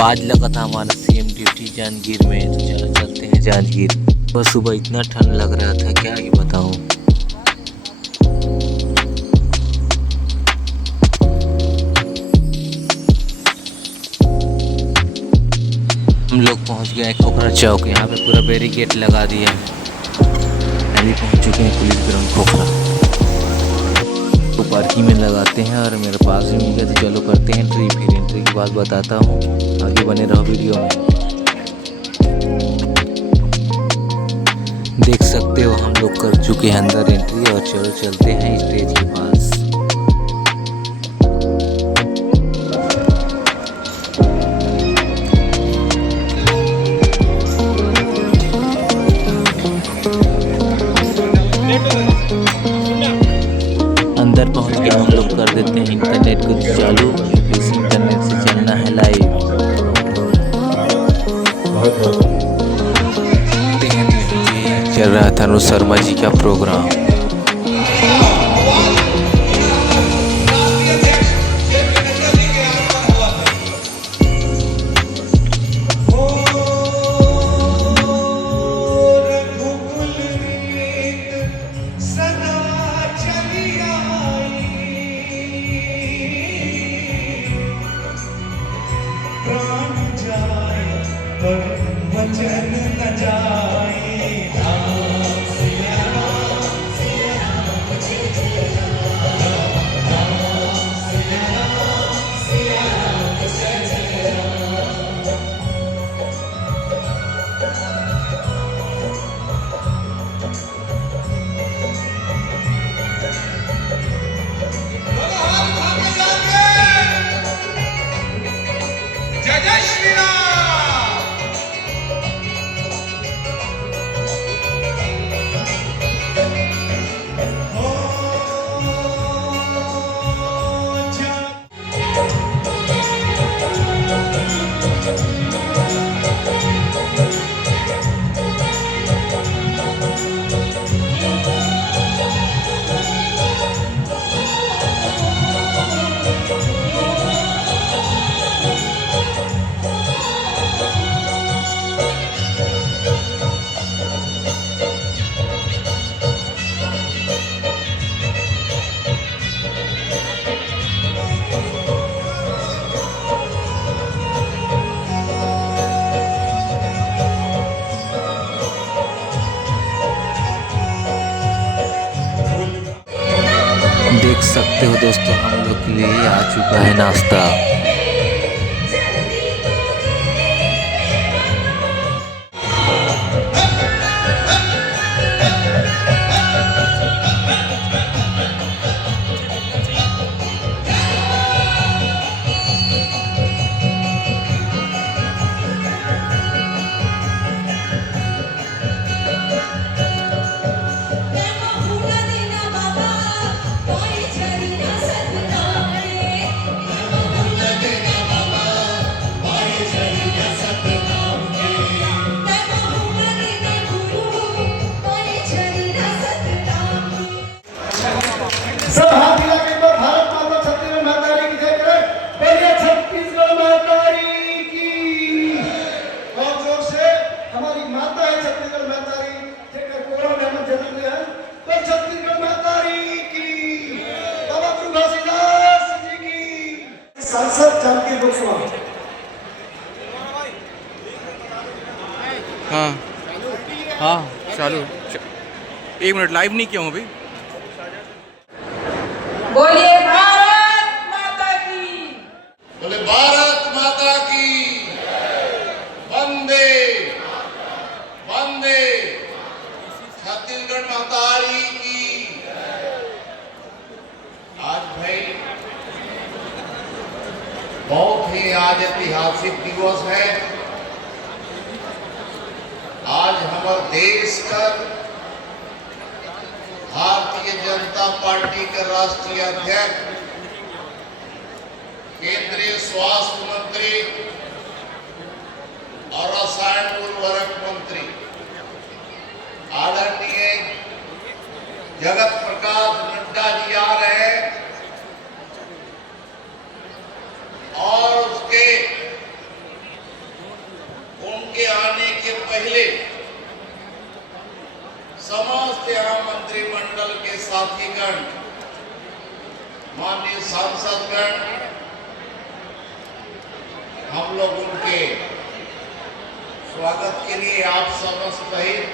आज लगा था हमारा सेम ड्यूटी जांजगीर में, तो चलो चलते हैं जांजगीर। बस सुबह इतना ठंड लग रहा था, क्या ही बताऊं। हम लोग पहुंच गए खोखरा चौक। यहाँ पे पूरा बैरिकेड लगा दिया है। अभी पहुंच चुके हैं पुलिस ग्राउंड खोखरा। तो पार्किंग में लगाते हैं और मेरे पास ही मिल गया, तो चलो करते हैं एंट्री। फिर एंट्री की बात बताता हूँ, आगे बने रहो वीडियो में। देख सकते हो हम लोग कर चुके हैं अंदर एंट्री, और चलो चलते हैं स्टेज के पास। अंदर पहुंच के हम लोग कर देते हैं इंटरनेट को चालू। इस इंटरनेट से चलना है लाइव। चल रहा था अनुज शर्मा जी का प्रोग्राम। वचन न जाए। जय जय श्री राम। देख सकते हो दोस्तों, हम लोग के लिए आ चुका है नाश्ता। सब हाथ मिला के तो भारत माता छत्तीसगढ़ माता की जय करें। बोलिए छत्तीसगढ़ माता की। और जोर से हमारी माता है छत्तीसगढ़ माता जेकर कोरोना में हम जन्म लिया है, तो छत्तीसगढ़ माता की। बाबा गुरु घासीदास जी की। सांसद जांजगीर लोकसभा। हाँ हाँ चालू। एक मिनट, लाइव नहीं किया हूँ अभी। बोलिए भारत माता की। बोले भारत माता की। वंदे वंदे छत्तीसगढ़ माता की। आज भाई बहुत ही आज ऐतिहासिक दिवस है। आज हमारे देश का भारतीय जनता पार्टी के राष्ट्रीय अध्यक्ष, केंद्रीय स्वास्थ्य मंत्री और रसायन उर्वरक मंत्री आदरणीय जगत प्रकाश नड्डा जी आ रहे हैं और उसके पहले समस्त यहाँ मंत्रिमंडल के साथीगण, माननीय सांसदगण, हम लोग उनके स्वागत के लिए आप समस्त सहित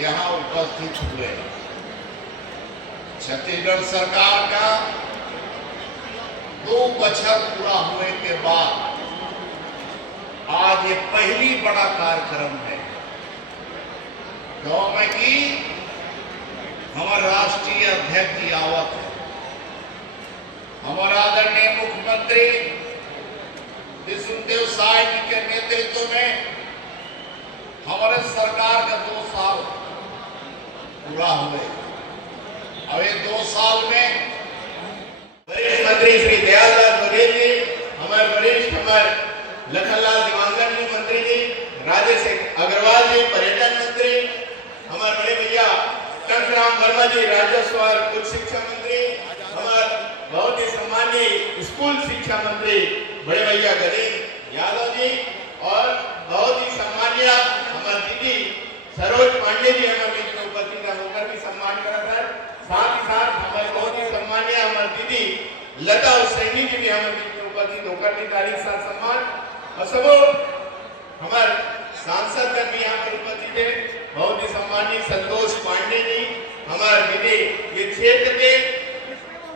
यहाँ उपस्थित हुए। छत्तीसगढ़ सरकार का 2 बछर पूरा होने के बाद आज ये पहली बड़ा कार्यक्रम है गाँव में कि हमारे राष्ट्रीय अध्यक्ष जी आवत है। हमारा आदरणीय मुख्यमंत्री विष्णुदेव साय जी के नेतृत्व में हमारे सरकार का 2 साल पूरा हुए। अब ये 2 साल में वरिष्ठ मंत्री श्री दयालदास बघेल जी, हमारे वरिष्ठ लखनलाल दिवांगन जी मंत्री जी, राजेश अग्रवाल जी पर्यटन मंत्री, हमारे बड़े भैया कंठराम वर्मा जी राजस्व और उच्च शिक्षा मंत्री, हमारे बहुत ही सम्मानीय स्कूल शिक्षा मंत्री बड़े भैया गणेश यादव जी, और बहुत ही सम्मानीय हमारे दीदी सरोज पांडे जी हमारे बीच में उपस्थित होकर भी सम्मान करा था। साथ ही साथ हमारे बहुत ही सम्मानीय हमारी दीदी लता हुसैनी जी भी हमारे बीच में उपस्थित होकर भी तारीख साथ सम्मान, और सब हमारे सांसद भी यहाँ पर उपस्थित है। बहुत ही सम्मानीय संतोष पांडे जी, हमारे दीदी ये क्षेत्र के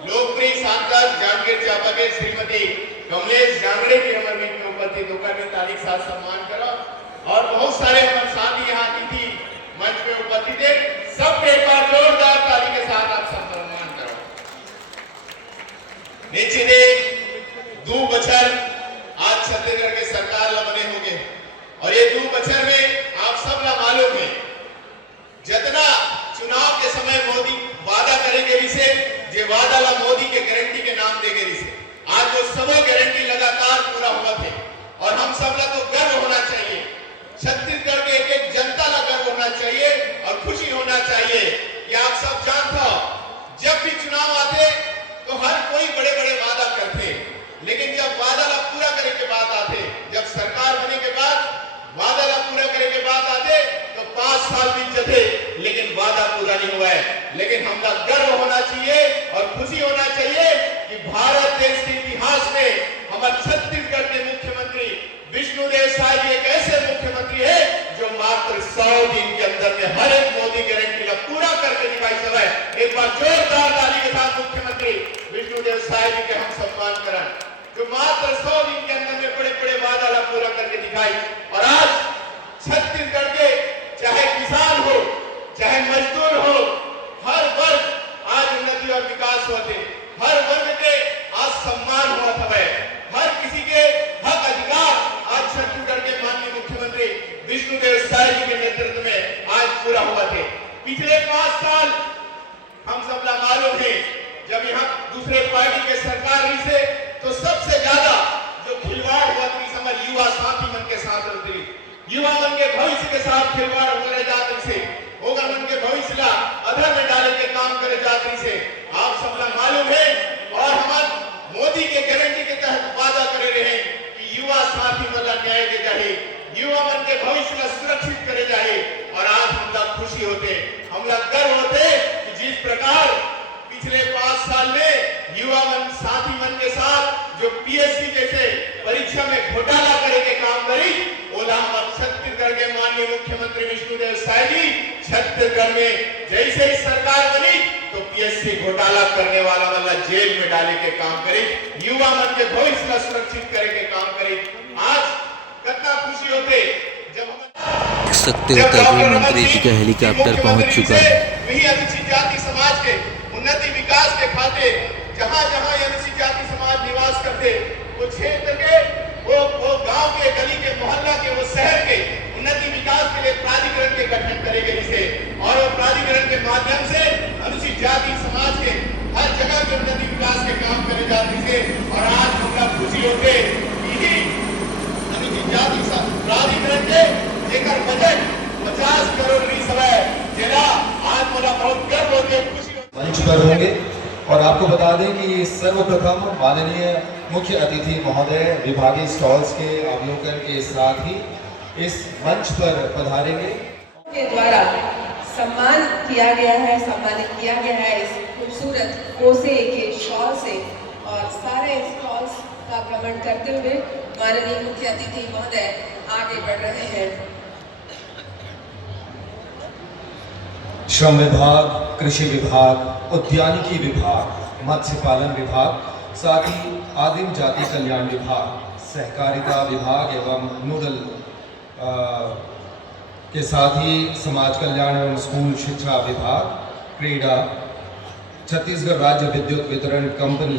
लोकप्रिय सांसद जांजगीर चांपा के श्रीमती कमलेश जांगड़े जी हमारे बीच में उपस्थित होकर भी तारीख साथ सम्मान करो, और बहुत सारे हमारे साथी यहाँ अतिथि मंच में उपस्थित है। सब एक बार जोरदार ताली के साथ आप सम्मान करो। निश्चित 2 बछर आज छत्तीसगढ़ के सरकार ला बने होंगे, और ये 2 बछर में आप सब ला मालूम है जितना चुनाव के समय मोदी वादा करेंगे इसे जे वादा ला मोदी के गारंटी के नाम देंगे इसे आज वो सब गारंटी लगातार पूरा हुआ थे, और हम सब ला तो गर्व होना चाहिए। छत्तीसगढ़ के एक जनता ला गर्व होना चाहिए और खुशी होना चाहिए कि आप सब जानते हो जब भी चुनाव आते तो हर कोई बड़े बड़े वादा करते, लेकिन जब वादा ला पूरा करने के बाद आते, जब सरकार बने के बाद वादा ला पूरा करने के बाद आते तो 5 साल बीत जाते लेकिन वादा पूरा नहीं हुआ है। लेकिन हमका गर्व होना चाहिए और खुशी होना चाहिए कि भारत देश के इतिहास में हमारे छत्तीसगढ़ के मुख्यमंत्री विष्णुदेव साय जी एक ऐसे मुख्यमंत्री है जो मात्र 100 दिन के अंदर में हर एक मोदी गारंटी का पूरा करके दिखाई सब है। एक बार जोरदार ताली के साथ मुख्यमंत्री विष्णुदेव साय जी के हम सम्मान करें, जो मात्र 100 दिन के अंदर में बड़े बड़े वादा ला पूरा करके दिखाई। और आज छत्तीसगढ़ के चाहे किसान हो चाहे मजदूर हो, हर वर्ग आज उन्नति और विकास होते, हर वर्ग के आज सम्मान हुआ था, हर किसी के हक अधिकार आज छत्तीसगढ़ के माननीय मुख्यमंत्री विष्णुदेव साय जी के नेतृत्व में आज पूरा हुआ थे। पिछले 5 साल हम सब ला मालूम है जब यहाँ दूसरे पार्टी के सरकार रही से तो सबसे ज्यादा जो खिलवाड़ हुआ थी हमारे युवा साथी मन के साथ होती, युवा मन के भविष्य के साथ खिलवाड़ हो रहे जाते से होगा, मन के भविष्य ला अधर में डाले के काम करे जाते से आप सब ला मालूम है। और हमारे मोदी के गारंटी के तहत वादा करे रहे कि युवा साथी मन ला न्याय दे जाए, युवा मन के भविष्य ला सुरक्षित करे जाए, और आज हम लोग खुशी होते, हम लोग गर्व होते कि जिस प्रकार पिछले 5 साल में युवा मन साथी मन के साथ जो पीएससी जैसे परीक्षा में घोटाला करे के काम करी, ओला हमारे छत्तीसगढ़ के माननीय मुख्यमंत्री विष्णुदेव साय जी छत्तीसगढ़ में जैसे ही सरकार बनी तो पीएससी घोटाला करने वाला जेल में डाले के काम करे, युवा मन के भविष्य का सुरक्षित करे के काम करे। आज कितना खुशी होते जब देख सकते हो तभी मंत्री जी का हेलीकॉप्टर पहुंच चुका है। वही अनुसूचित जाति समाज के उन्नति विकास के खातिर जहाँ जहाँ अनुसूचित जाति समाज निवास करते वो क्षेत्र के वो गांव के गली के मोहल्ला के वो शहर के उन्नति विकास के लिए प्राधिकरण के गठन करेंगे इसे, और वो प्राधिकरण के माध्यम से अनुसूचित जाति समाज के हर जगह के उन्नति विकास के काम करे जाते थे। और आज हम लोग खुशी होते कि अनुसूचित जाति प्राधिकरण के जेकर बजट 50 करोड़ समय जिला आज मोला बहुत गर्व होते खुशी मंच पर होंगे। और आपको बता दें कि सर्वप्रथम माननीय मुख्य अतिथि महोदय विभागीय स्टॉल्स के अवलोकन के साथ ही इस मंच पर पधारेंगे। के द्वारा सम्मान किया गया है, सम्मानित किया गया है इस खूबसूरत कोसे के शॉल से। और सारे स्टॉल्स का भ्रमण करते हुए माननीय मुख्य अतिथि महोदय आगे बढ़ रहे हैं। श्रम विभाग, कृषि विभाग, उद्यानिकी विभाग, मत्स्य पालन विभाग, साथ ही आदिम जाति कल्याण विभाग, सहकारिता विभाग एवं नोडल के साथ ही समाज कल्याण एवं स्कूल शिक्षा विभाग, क्रीड़ा, छत्तीसगढ़ राज्य विद्युत वितरण कंपनी,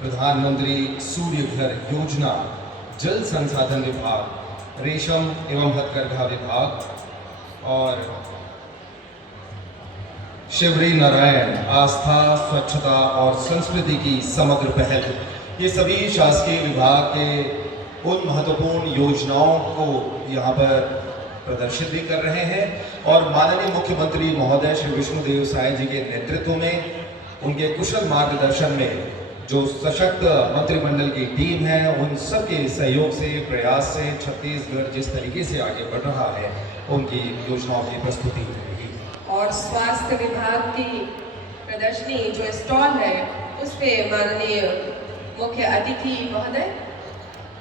प्रधानमंत्री सूर्य घर योजना, जल संसाधन विभाग, रेशम एवं हथकरघा विभाग और शिवरी नारायण आस्था, स्वच्छता और संस्कृति की समग्र पहल, ये सभी शासकीय विभाग के उन महत्वपूर्ण योजनाओं को यहाँ पर प्रदर्शित भी कर रहे हैं। और माननीय मुख्यमंत्री महोदय श्री विष्णुदेव साय जी के नेतृत्व में, उनके कुशल मार्गदर्शन में जो सशक्त मंत्रिमंडल की टीम है, उन सबके सहयोग से, प्रयास से छत्तीसगढ़ जिस तरीके से आगे बढ़ रहा है, उनकी योजनाओं की प्रस्तुति रहेगी। और स्वास्थ्य विभाग की प्रदर्शनी जो स्टॉल है, उस पे माननीय मुख्य अतिथि महोदय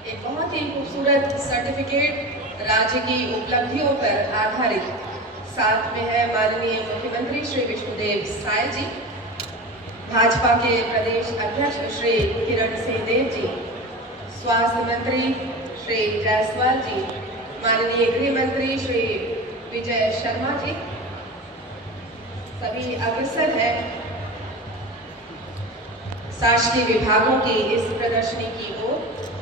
एक बहुत ही खूबसूरत सर्टिफिकेट राज्य की उपलब्धियों पर आधारित, साथ में है माननीय मुख्यमंत्री श्री विष्णुदेव साय जी, भाजपा के प्रदेश अध्यक्ष श्री किरण सिंह देव जी, स्वास्थ्य मंत्री श्री जायसवाल जी, माननीय गृह मंत्री श्री विजय शर्मा जी, सभी अग्रसर हैं शासकीय विभागों की इस प्रदर्शनी की ओर।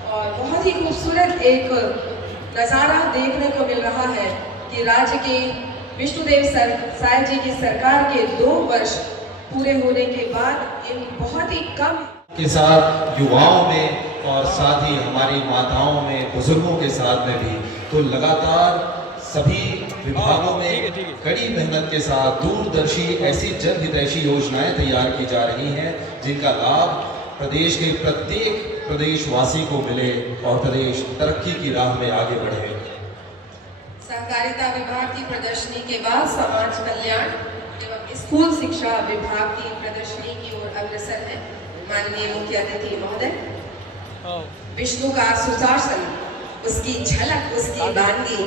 और बहुत ही खूबसूरत एक नज़ारा देखने को मिल रहा है कि राज्य के विष्णुदेव साय जी की सरकार के 2 वर्ष पूरे होने के बाद इन बहुत ही कम के साथ युवाओं में और साथ ही हमारी माताओं में, बुजुर्गों के साथ में भी, तो लगातार सभी विभागों में कड़ी मेहनत के साथ दूरदर्शी ऐसी जनहितैषी योजनाएं तैयार की जा रही हैं, जिनका लाभ प्रदेश के प्रत्येक प्रदेशवासी को मिले और प्रदेश तरक्की की राह में आगे बढ़े। सहकारिता विभाग की प्रदर्शनी के बाद समाज कल्याण एवं स्कूल शिक्षा विभाग की प्रदर्शनी की ओर अग्रसर है माननीय मुख्य अतिथि महोदय। विष्णु का सुशासन, उसकी झलक, उसकी वानगी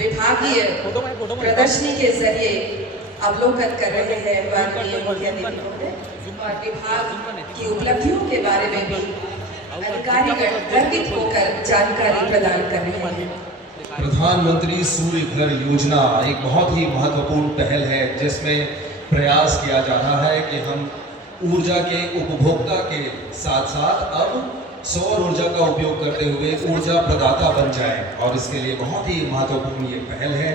विभागीय प्रदर्शनी के जरिए अवलोकन कर रहे हैं माननीय मुख्य अतिथि महोदय। और विभाग की उपलब्धियों के बारे में भी अधिकारीगण गर्वित होकर जानकारी प्रदान कर रहे हैं। प्रधानमंत्री सूर्य घर योजना एक बहुत ही महत्वपूर्ण पहल है, जिसमें प्रयास किया जा रहा है कि हम ऊर्जा के उपभोक्ता के साथ साथ अब सौर ऊर्जा का उपयोग करते हुए ऊर्जा प्रदाता बन जाए। और इसके लिए बहुत ही महत्वपूर्ण ये पहल है,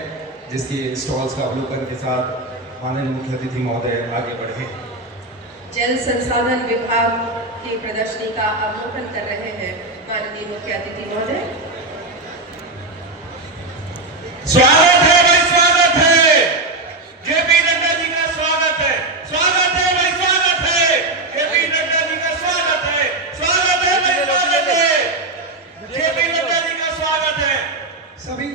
जिसकी स्टॉल्स का अवलोकन के साथ माननीय मुख्य अतिथि महोदय आगे बढ़े। जल संसाधन विभाग की प्रदर्शनी का अवलोकन कर रहे हैं माननीय मुख्य अतिथि महोदय। स्वागत है भाई, स्वागत है। जेपी नड्डा जी का स्वागत है, स्वागत है भाई, स्वागत है। जेपी नड्डा जी का स्वागत है, स्वागत है भाई, स्वागत है। जेपी नड्डा जी का स्वागत है। सभी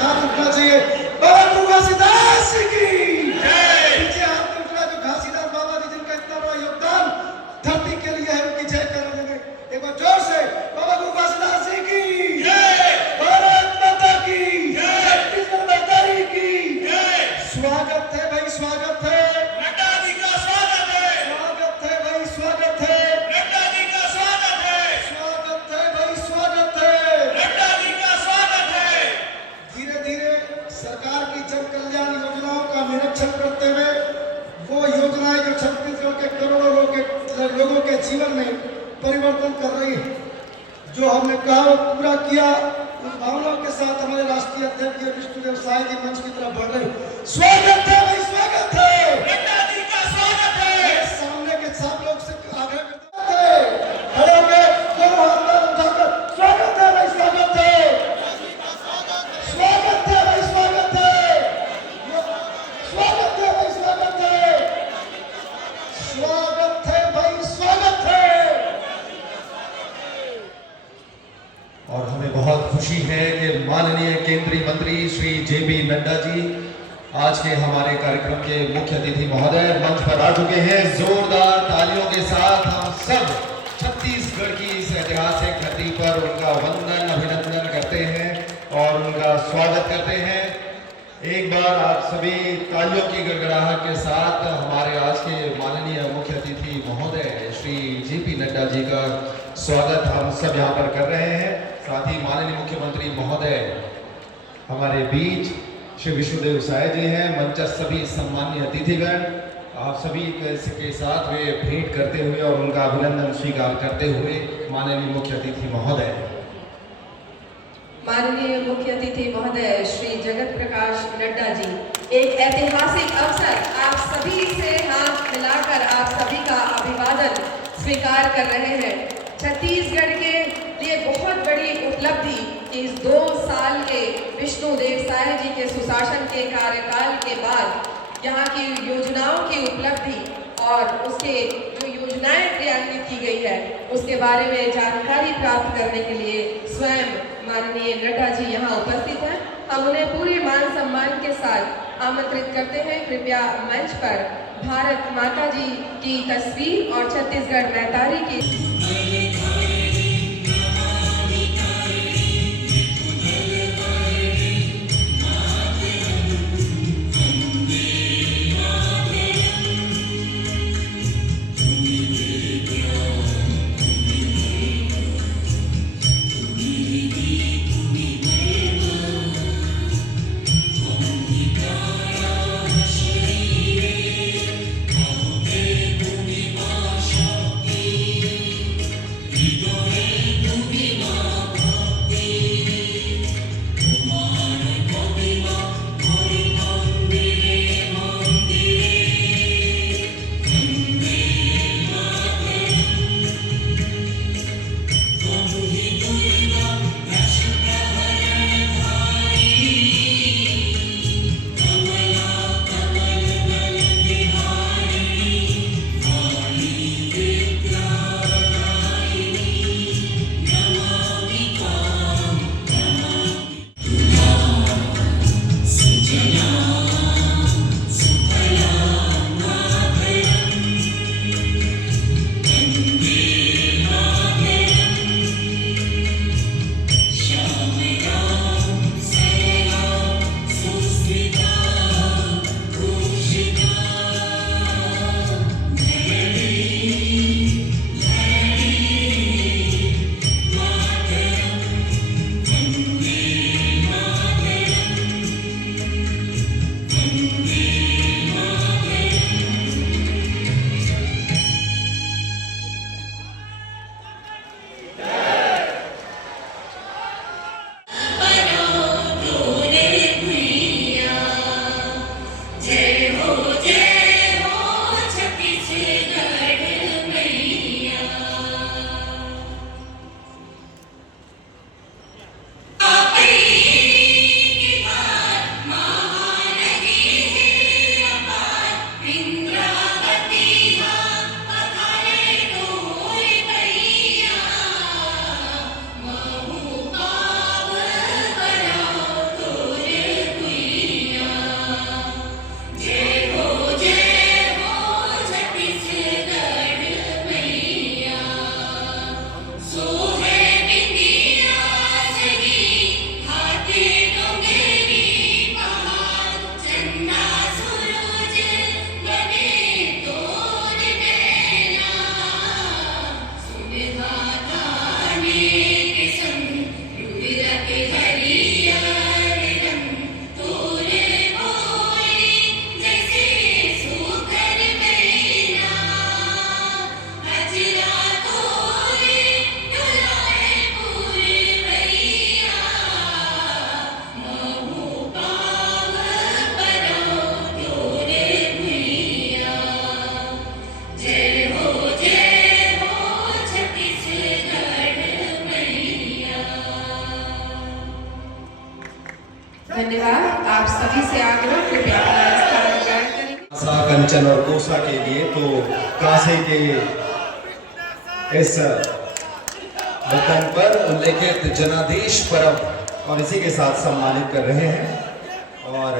हाथ उठना चाहिए। बाबा घासीदास की जय। पीछे हाथ उठना जो घासीदास बाबा जी जिनका इतना बड़ा योगदान धरती के लिए है, उनकी जय कर देंगे एक बार जोर से। बाबा घासीदास जी की जय, भारत माता की जय, छत्तीसगढ़ माता की जय। स्वागत है भाई, स्वागत है। नड्डा जी का स्वागत है, स्वागत है भाई, स्वागत है। नड्डा जी का स्वागत है, स्वागत है भाई, स्वागत है। नड्डा जी का स्वागत है। धीरे धीरे सरकार की जन कल्याण योजनाओं का निरीक्षण करते हुए वो योजनाएं जो छत्तीसगढ़ के करोड़ों लोगों के जीवन में परिवर्तन कर रही है, जो हमने कहा वो पूरा किया, उस भावना के साथ हमारे राष्ट्रीय अध्यक्ष विष्णुदेव साय जी मंच की तरफ बढ़ रहे हैं। स्वागत है भाई, स्वागत है। नड्डा जी का स्वागत है। सामने के सब लोग से आग्रह करते हैं, खड़े होकर दोनों हाथ उठाकर स्वागत है भाई, स्वागत है। स्वागत है भाई, स्वागत है। स्वागत है भाई, स्वागत है। स्वागत है भाई, स्वागत है। और हमें बहुत खुशी है कि माननीय केंद्रीय मंत्री श्री JP नड्डा जी आज के हमारे कार्यक्रम के मुख्य अतिथि महोदय मंच पर आ चुके हैं। जोरदार तालियों के साथ हम सब छत्तीसगढ़ की इस ऐतिहासिक धरती पर उनका वंदन अभिनंदन करते हैं और उनका स्वागत करते हैं। एक बार आप सभी तालियों की गड़गड़ाहट के साथ हमारे आज के माननीय मुख्य अतिथि महोदय श्री JP नड्डा जी का स्वागत हम सब यहाँ पर कर रहे हैं। साथ ही माननीय मुख्यमंत्री महोदय हमारे बीच श्री विष्णुदेव साय जी हैं। मंचस्थ सभी सम्मानीय अतिथिगण आप सभी के साथ वे भेंट करते हुए और उनका अभिनंदन स्वीकार करते हुए माननीय मुख्य अतिथि महोदय। माननीय मुख्य अतिथि महोदय श्री जगत प्रकाश नड्डा जी, एक ऐतिहासिक अवसर आप सभी से हाथ मिलाकर आप सभी का अभिवादन स्वीकार कर रहे हैं। छत्तीसगढ़ के लिए बहुत बड़ी उपलब्धि कि इस 2 साल के विष्णुदेव साय जी के सुशासन के कार्यकाल के बाद यहाँ की योजनाओं की उपलब्धि और उसके जो योजनाएं क्रियान्वित की गई है उसके बारे में जानकारी प्राप्त करने के लिए स्वयं माननीय नड्डा जी यहाँ उपस्थित हैं। हम उन्हें पूरे मान सम्मान के साथ आमंत्रित करते हैं। कृपया मंच पर भारत माता जी की तस्वीर और छत्तीसगढ़ मैतारी की धन्यवाद। आप सभी से आग्रह कृपया अपना स्थान ग्रहण करें। कंचन और कोसा के लिए तो कासे के इस मुखंड पर उल्लेखित जनादेश परब और इसी के साथ सम्मानित कर रहे हैं। और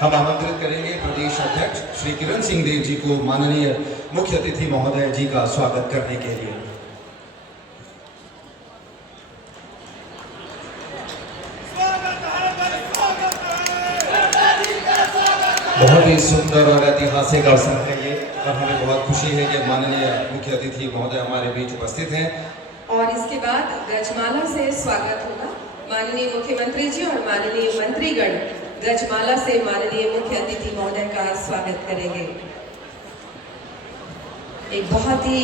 हम आमंत्रित करेंगे प्रदेश अध्यक्ष श्री किरण सिंह देव जी को माननीय मुख्य अतिथि महोदय जी का स्वागत करने के लिए। बहुत ही सुंदर और ऐतिहासिक अवसर है ये, और हमें बहुत खुशी है कि माननीय मुख्य अतिथि महोदय हमारे बीच उपस्थित हैं। और इसके बाद गजमाला से स्वागत होगा। माननीय मुख्यमंत्री जी और माननीय मंत्रीगण गजमाला से माननीय मुख्य अतिथि महोदय का स्वागत करेंगे। एक बहुत ही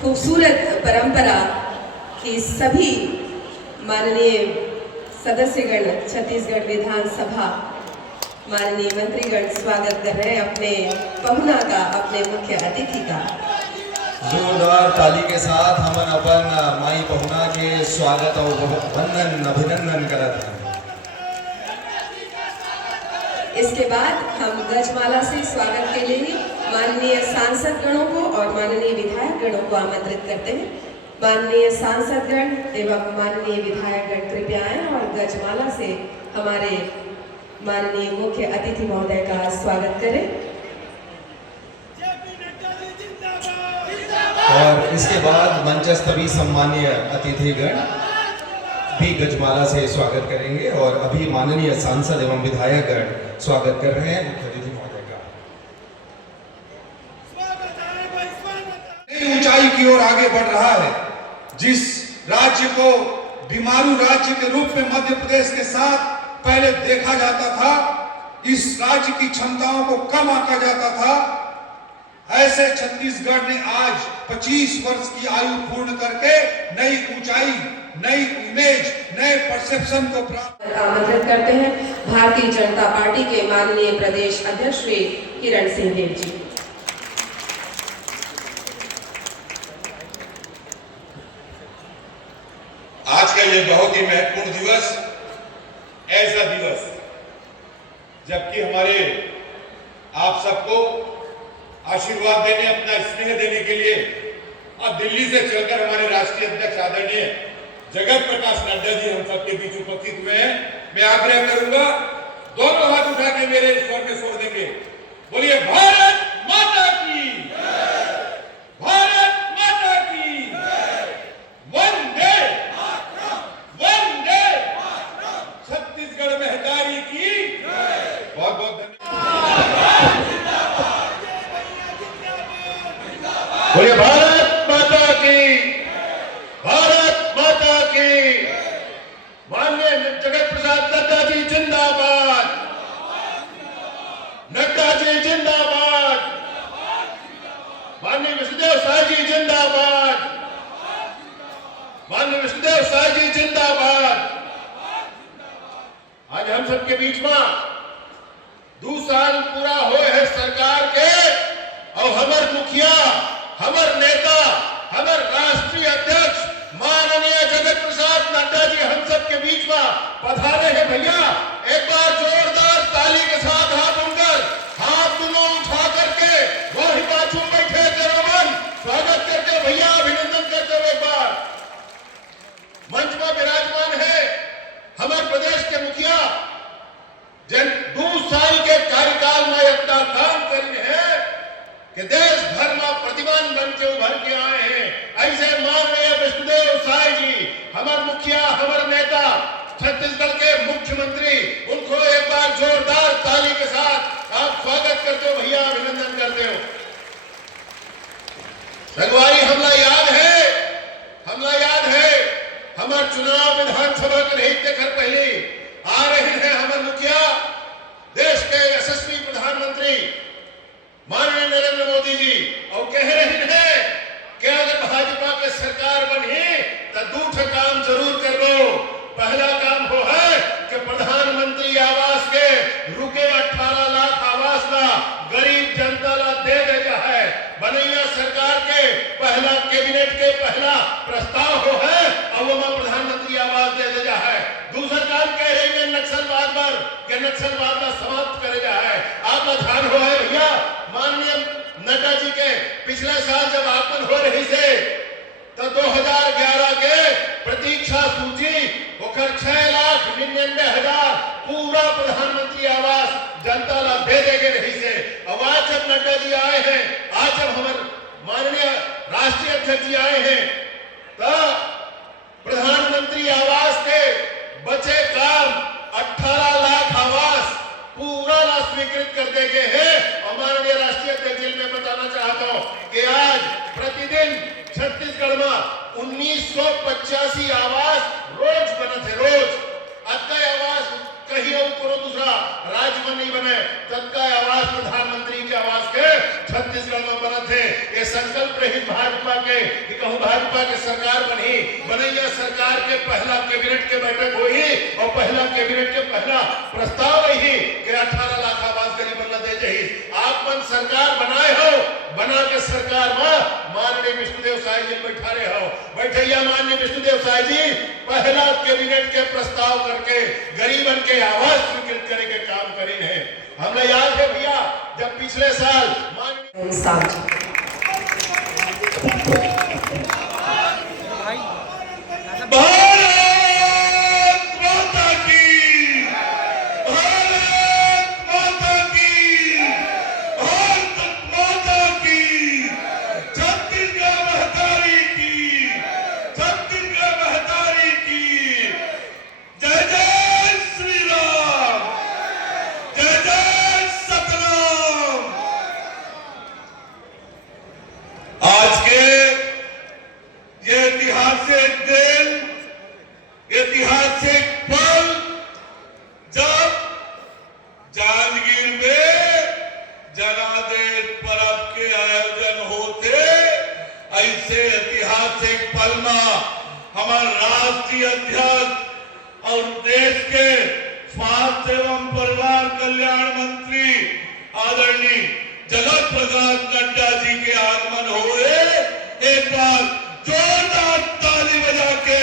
खूबसूरत परंपरा कि सभी माननीय सदस्यगण छत्तीसगढ़ विधानसभा माननीय मंत्रीगण स्वागत कर रहे हैं अपने पहुना का, अपने मुख्य अतिथि का। जोरदार ताली के साथ हमन अपन माई पहुना के स्वागत और वंदन अभिनंदन करत हैं। इसके बाद हम गजमाला से स्वागत के लिए माननीय सांसद गणों को और माननीय विधायक गणों को आमंत्रित करते हैं। माननीय सांसद गण एवं माननीय विधायक गण कृपया आएं और गजमाला से हमारे माननीय मुख्य अतिथि महोदय का स्वागत करें। और इसके बाद मंचस्थ भी सम्मानीय अतिथिगण भी गजमाला से स्वागत करेंगे। और अभी माननीय सांसद एवं विधायक गण स्वागत कर रहे हैं मुख्य अतिथि महोदय का। नई ऊंचाई की ओर आगे बढ़ रहा है। जिस राज्य को बीमारू राज्य के रूप में मध्य प्रदेश के साथ पहले देखा जाता था, इस राज्य की क्षमताओं को कम आंका जाता था, ऐसे छत्तीसगढ़ ने आज 25 वर्ष की आयु पूर्ण करके नई ऊंचाई, नई इमेज, नए परसेप्शन को प्राप्त। आमंत्रित करते हैं भारतीय जनता पार्टी के माननीय प्रदेश अध्यक्ष श्री किरण सिंह देव जी। आज का ये बहुत ही महत्वपूर्ण दिवस, ऐसा दिवस जबकि हमारे आप सबको आशीर्वाद देने, अपना स्नेह देने के लिए और दिल्ली से चलकर हमारे राष्ट्रीय अध्यक्ष आदरणीय जगत प्रकाश नड्डा जी हम सबके बीच उपस्थित हुए हैं। मैं आग्रह करूंगा, दोनों हाथ उठा के मेरे स्वर में छोड़ देंगे। बोलिए भारत माता की, भारत माता की, वंदे वंदे, छत्तीसगढ़ महतारी की। बहुत बहुत धन्यवाद। बोलिए भारत माता की, भारत माता की। माननीय जगत प्रसाद नड्डा जी जिंदाबाद, नड्डा जी जिंदाबाद, माननीय विष्णुदेव साय जी जिंदाबाद, माननीय विष्णुदेव साय जी जिंदाबाद। आज हम सबके बीच में 2 साल पूरा हुए है सरकार के, और हमार मुखिया, हमार नेता, हमार राष्ट्रीय अध्यक्ष माननीय जगत प्रसाद नड्डा जी हम सबके बीच में पधारे हैं। भैया एक बार जोरदार ताली के साथ हाथ उठकर, हाथ दोनों उठा करके वही बाजू बैठे जरूर स्वागत करके भैया अभिनंदन करते हुए एक बार मंच में विराजमान है हमारे प्रदेश के मुखिया, जिन 2 साल के कार्यकाल में इतना काम करे हैं कि देश भर में प्रतिमान बन के उभर के आए हैं। ऐसे माननीय विष्णुदेव साय जी हमारे मुखिया, हमारे नेता, छत्तीसगढ़ के मुख्यमंत्री, उनको एक बार जोरदार ताली के साथ आप स्वागत करते हो भैया, अभिनंदन करते हो। संगवारी हमला याद है, हमला याद है। हमारे चुनाव विधानसभा के नहीं देखकर पहले आ रहे हैं हमारे मुखिया, देश के यशस्वी प्रधानमंत्री माननीय नरेंद्र मोदी जी, और कह रहे हैं कि अगर भाजपा के सरकार बनी तो 2 काम जरूर कर लो। पहला काम वो है कि प्रधानमंत्री आवास के रुके 18 लाख आवास ला गरीब जनता ला दे दे है। बनैया सरकार के पहला कैबिनेट के पहला प्रस्ताव हो है, और वो प्रधानमंत्री आवास दे दे है। दूसरा काम कह रही है नक्सलवाद पर, कि नक्सलवाद का समाप्त करे जा है। आपका ध्यान हो है भैया, माननीय नड्डा जी के पिछले साल जब आगमन हो रही थे तो तो 2011 के प्रतीक्षा सूची होकर 6,99,000 पूरा प्रधानमंत्री आवास जनता ला दे देंगे नहीं से। अब आज जब नड्डा जी आए हैं, आज जब हमारे माननीय राष्ट्रीय अध्यक्ष जी आए हैं, तो प्रधानमंत्री आवास के बचे काम 18 लाख आवास पूरा ला स्वीकृत कर देंगे हैं। और माननीय राष्ट्रीय अध्यक्ष जी मैं बताना चाहता हूं कि आज प्रतिदिन छत्तीसगढ़ में 1985 आवास रोज बने थे, रोज। अक्का आवास कहीं और कोनो दूसरा राज्य में नहीं बने, तत्का आवास प्रधानमंत्री के आवास के छत्तीसगढ़ में बने थे। ये संकल्प रही भाजपा के कि कहूं भाजपा के सरकार बनैया सरकार के पहला कैबिनेट के बैठक हुई और पहला कैबिनेट के पहला प्रस्ताव रही कि 18 लाख आवास गरीब बना दे जाइए। आप मन सरकार बनाए हो, बना के सरकार में माननीय विष्णुदेव साय जी बैठा रहे हो, बैठैया माननीय विष्णुदेव साय जी पहला कैबिनेट के प्रस्ताव करके गरीबन के आवास स्वीकृत करे के काम करे हैं। हमें याद है भैया जब पिछले साल माननीय ऐतिहासिक पल जब जांजगीर में जनादेश पर्व के आयोजन होते, ऐसे ऐतिहासिक पल में हमारे राष्ट्रीय अध्यक्ष और देश के स्वास्थ्य एवं परिवार कल्याण मंत्री आदरणीय जगत प्रकाश नड्डा जी के आगमन हुए। एक बार जोरदार ताली बजा के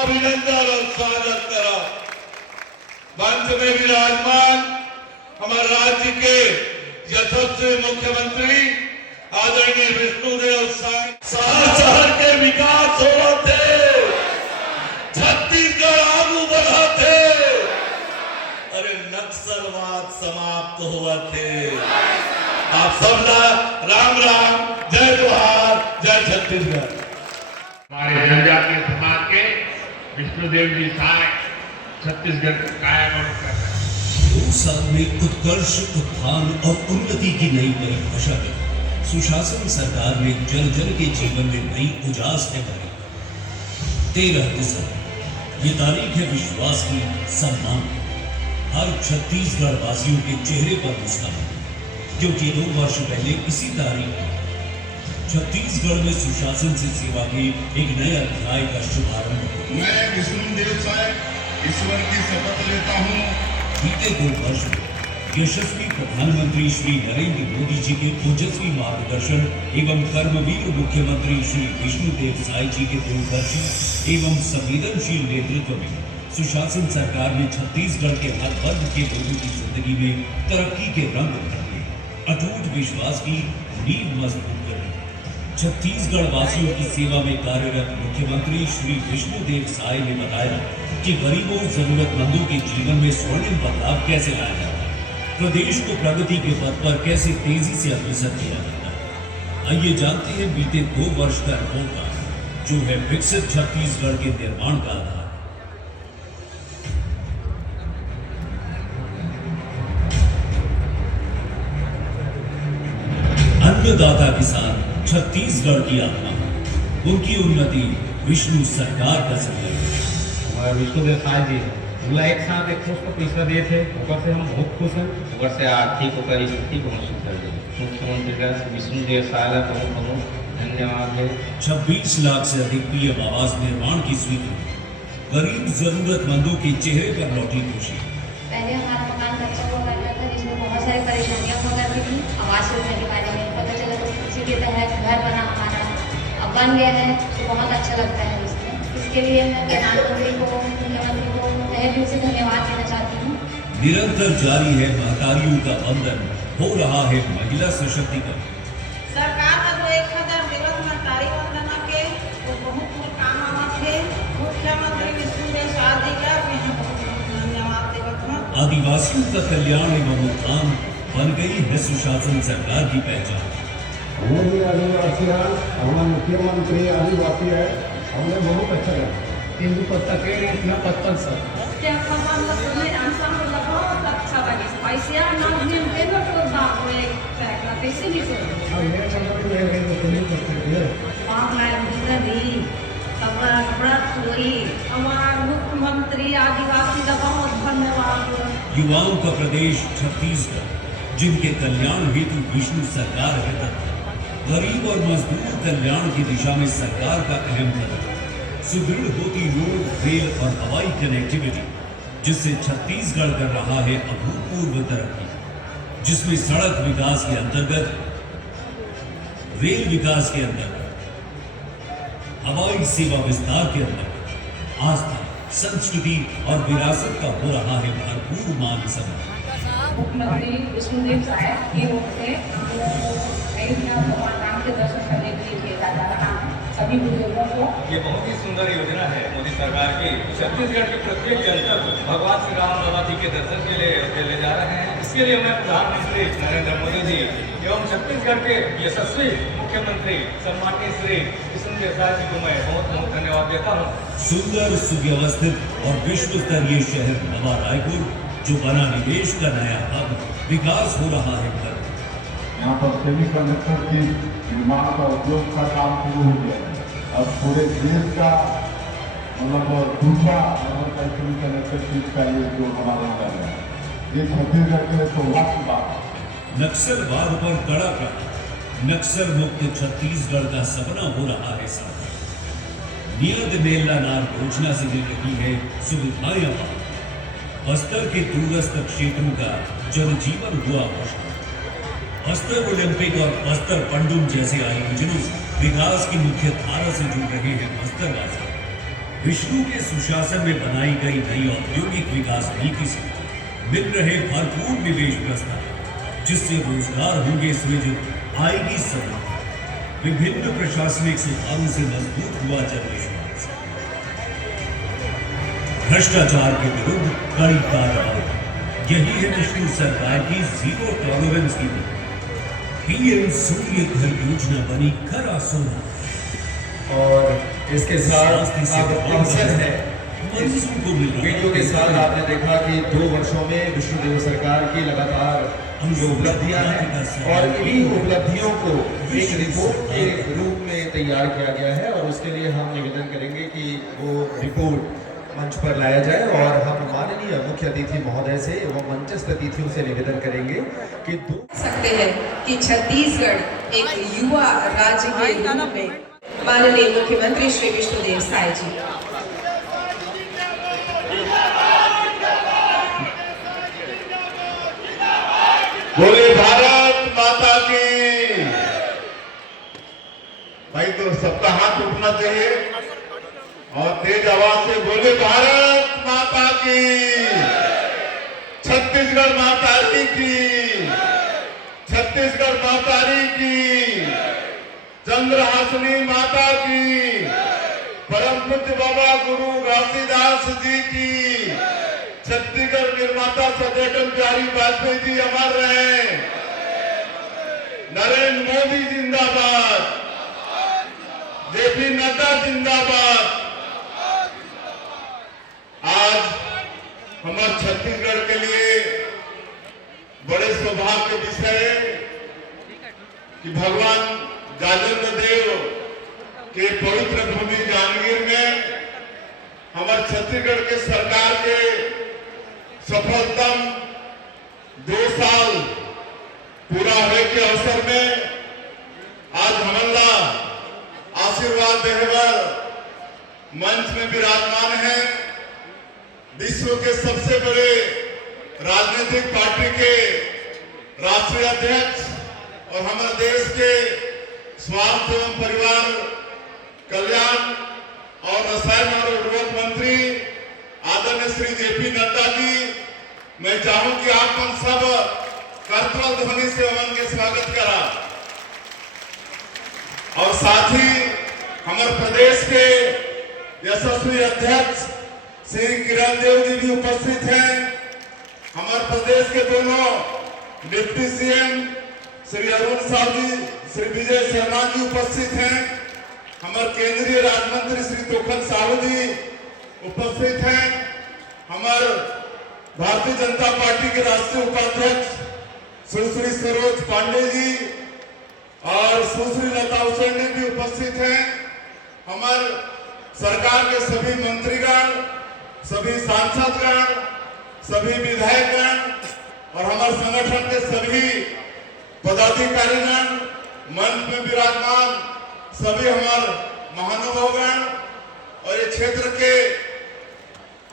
अभिनंदन और स्वागत करा। मंच में विराजमान हमारे राज्य के यशस्वी मुख्यमंत्री आदरणीय विष्णुदेव साय शहर के विकास हो थे, छत्तीसगढ़ आगू बढ़ा थे, अरे नक्सलवाद समाप्त हुआ थे। आप सबका राम राम, जय जोहार, जय छत्तीसगढ़। हमारे जनजातीय समाज के विष्णुदेव जी साय छत्तीसगढ़ को कायम और कर रहे हैं। 2 साल में उत्कर्ष, उत्थान और उन्नति की नई नई भाषा में सुशासन सरकार ने जन जन के जीवन में नई उजास है भरी। 13 दिसंबर ये तारीख है विश्वास की, सम्मान की। हर छत्तीसगढ़ वासियों के चेहरे पर मुस्कान, क्योंकि 2 वर्ष पहले इसी तारीख में छत्तीसगढ़ में सुशासन से सेवा के एक नए अध्याय का शुभारंभ हुआ। मैं विष्णुदेव साय ईश्वर की शपथ लेता हूँ। बीते 2 वर्ष में यशस्वी प्रधानमंत्री श्री नरेंद्र मोदी जी के ओजस्वी मार्गदर्शन एवं कर्मवीर मुख्यमंत्री श्री विष्णुदेव साय जी के दूरदर्शी एवं संवेदनशील नेतृत्व में सुशासन सरकार ने छत्तीसगढ़ के हर वर्ग के लोगों की जिंदगी में तरक्की के रंग भर दिए, अटूट विश्वास की नींव मजबूत कर दी। छत्तीसगढ़ वासियों की सेवा में कार्यरत मुख्यमंत्री श्री विष्णुदेव साय ने बताया कि गरीबों जरूरतमंदों के जीवन में स्वर्णिम बदलाव कैसे लाया जाता है, प्रदेश को प्रगति के पथ पर कैसे तेजी से अग्रसर किया जाता है। आइए जानते हैं बीते 2 वर्ष का रिपोर्ट कार्ड, जो है विकसित छत्तीसगढ़ के निर्माण का आधार। अन्नदाता किसान छत्तीसगढ़ की आत्मा, उनकी उन्नति विष्णु सरकार का संकल्प। हमारे विष्णुदेव साय जी जुलाई एक साथ 100 को पैसा दिए थे, ऊपर से हम बहुत खुश हैं। ऊपर से आर्थिक होकर स्थिति बहुत सुधर गई। मुख्यमंत्री का विष्णुदेव साय का बहुत बहुत धन्यवाद है। 26 लाख से अधिक पीएम आवास निर्माण की स्वीकृति, गरीब जरूरतमंदों के चेहरे पर लौटी खुशी। पहले हमारा मकान कच्चा हुआ करता था, जिसमें बहुत सारी परेशानियां हुआ करती थी आवास योजना के बारे में। पता चला उसी के तहत घर बना हमारा, अब बन गया है तो बहुत अच्छा लगता है। इसके लिए मैं प्रधानमंत्री को, मुख्यमंत्री को तहे दिल से धन्यवाद देना चाहती हूँ। निरंतर जारी है महतारियों का बंधन, हो रहा है महिला सशक्तिकरण। सरकार का जो 1000 दिवस महतारी वंदना के वो बहुत आदिवासियों का कल्याण एवं उत्थान बन गई है सुशासन सरकार की पहचान। हमें भी आदिवासी है, हमारा मुख्यमंत्री आदिवासी है, हमें बहुत अच्छा लगा। हिंदू पत्ता के इतना पत्ता sir Setiap kapan lepas ansam berlaku tak sabar. Aisyah nak ni mungkin nak bawa track nanti sini tu. मेरे नंबर पे है तो तुम करते हो। Mak lain juga di कपड़ा चोरी हमारा मुख्यमंत्री आदिवासी का बहुत धन्यवाद। युवाओं का प्रदेश छत्तीसगढ़, जिनके कल्याण हेतु विष्णु सरकार है तत्पर, गरीब और मजदूर कल्याण की दिशा में सरकार का अहम कदम। सुदृढ़ होती रोड, रेल और हवाई कनेक्टिविटी, जिससे छत्तीसगढ़ कर रहा है अभूतपूर्व तरक्की, जिसमें सड़क विकास के अंतर्गत, रेल विकास के अंतर्गत, हवाई सेवा विस्तार के अंतर्गत आस्था, संस्कृति और विरासत का हो रहा है भरपूर मान सम्मान। मुख्यमंत्री विष्णुदेव साय की ओर से अयोध्या भगवान राम के दर्शन करने के लिए भेजा जा रहा है सभी बुजुर्गों को। ये बहुत ही सुंदर योजना है मोदी सरकार की। छत्तीसगढ़ के प्रत्येक जनता को भगवान श्री राम बाबा जी के दर्शन के लिए ले जा रहे हैं। इसके लिए मैं प्रधानमंत्री नरेंद्र मोदी जी एवं छत्तीसगढ़ के यशस्वी मुख्यमंत्री सम्माननीय श्री विष्णुदेव साय जी को मैं बहुत बहुत धन्यवाद देता हूँ। सुंदर, सुव्यवस्थित और विश्व स्तरीय शहर नवा रायपुर, जो बना निवेश का नया हब, विकास हो रहा है घर। यहाँ पर सेमीकंडक्टर की निर्माण का उद्योग का काम शुरू हो गया है। अब पूरे देश का मतलब दूसरा नंबर का सेमीकंडक्टर चीज का ये उद्योग हमारे यहाँ है। ये छत्तीसगढ़ के लिए सौभाग्य की बात है। नक्सलवाद पर कड़ा प्रहार, नक्सल मुक्त छत्तीसगढ़ का सपना हो रहा है साकार। नियत मेला नार योजना से मिल रही है सुविधाएं। बस्तर के दूरस्थ क्षेत्रों का जनजीवन हुआ मुश्किल। बस्तर ओलंपिक और बस्तर पंडुम जैसे आयोजनों से विकास की मुख्य धारा से जुड़ रहे हैं बस्तरवासी। विष्णु के सुशासन में बनाई गई नई औद्योगिक विकास नीति से मिल रहे भरपूर निवेश प्रस्ताव, जिससे रोजगार होंगे सृजित, आएगी समृद्धि। विभिन्न प्रशासनिक सुधारों से मजबूत हुआ जनविश्वास। भ्रष्टाचार के विरुद्ध कड़ी कार्रवाई, यही है विष्णु सरकार की जीरो टॉलरेंस की नीति। पीएम सूर्य घर योजना बनी खरा सोना। और इसके साथ अब अवसर है इस वीडियो के साथ आपने देखा कि 2 वर्षों में विष्णुदेव सरकार की लगातार जो उपलब्धियां हैं और इन्हीं उपलब्धियों को एक रिपोर्ट के रूप में तैयार किया गया है, और उसके लिए हम निवेदन करेंगे कि वो रिपोर्ट मंच पर लाया जाए। और हम माननीय मुख्य अतिथि महोदय से एवं मंचस्थ अतिथियों से निवेदन करेंगे कि सकते हैं कि छत्तीसगढ़ एक युवा राज्य के रूप में माननीय मुख्यमंत्री श्री विष्णुदेव साय जी बोले भारत माता की। भाई तो सबका हाथ उठना चाहिए और तेज आवाज से बोले भारत माता की, छत्तीसगढ़ माता की, छत्तीसगढ़ माता की, चंद्रहासिनी माता की, परम पूज्य बाबा गुरु घासीदास जी की, छत्तीसगढ़ निर्माता सदैव अटल बिहारी वाजपेयी जी अमर रहे, नरेंद्र मोदी जिंदाबाद, जेपी नड्डा जिंदाबाद। आज हमारे छत्तीसगढ़ के लिए बड़े सौभाग्य के विषय है कि भगवान राजेंद्र देव के पवित्र भूमि जांजगीर में हमारे छत्तीसगढ़ के सरकार के सफलतम 2 साल पूरा होने के अवसर में आज हमला आशीर्वाद देहवर मंच में विराजमान है। विश्व के सबसे बड़े राजनीतिक पार्टी के राष्ट्रीय अध्यक्ष और हमारे देश के स्वास्थ्य एवं परिवार कल्याण और रसायन और उर्वरक मंत्री आदरणीय श्री जेपी नड्डा जी, मैं चाहूं कि आप हम सब करतल ध्वनि से उनके स्वागत करा। और साथ ही हमारे प्रदेश के यशस्वी अध्यक्ष श्री किरण देव जी भी उपस्थित हैं। हमारे प्रदेश के दोनों डिप्टी सीएम श्री अरुण साहु जी, श्री विजय शर्मा जी उपस्थित हैं। हमारे केंद्रीय राज्य मंत्री श्री तोखन साहू जी उपस्थित हैं। हमारे भारतीय जनता पार्टी के राष्ट्रीय उपाध्यक्ष सुश्री सरोज पांडे जी और सुश्री लता उसेंडी भी उपस्थित हैं। हमारे सरकार के सभी मंत्रीगण, सभी सांसदगण, सभी विधायकगण और हमारे संगठन के सभी पदाधिकारीगण, मंच में विराजमान सभी हमारे महानुभावगण और ये क्षेत्र के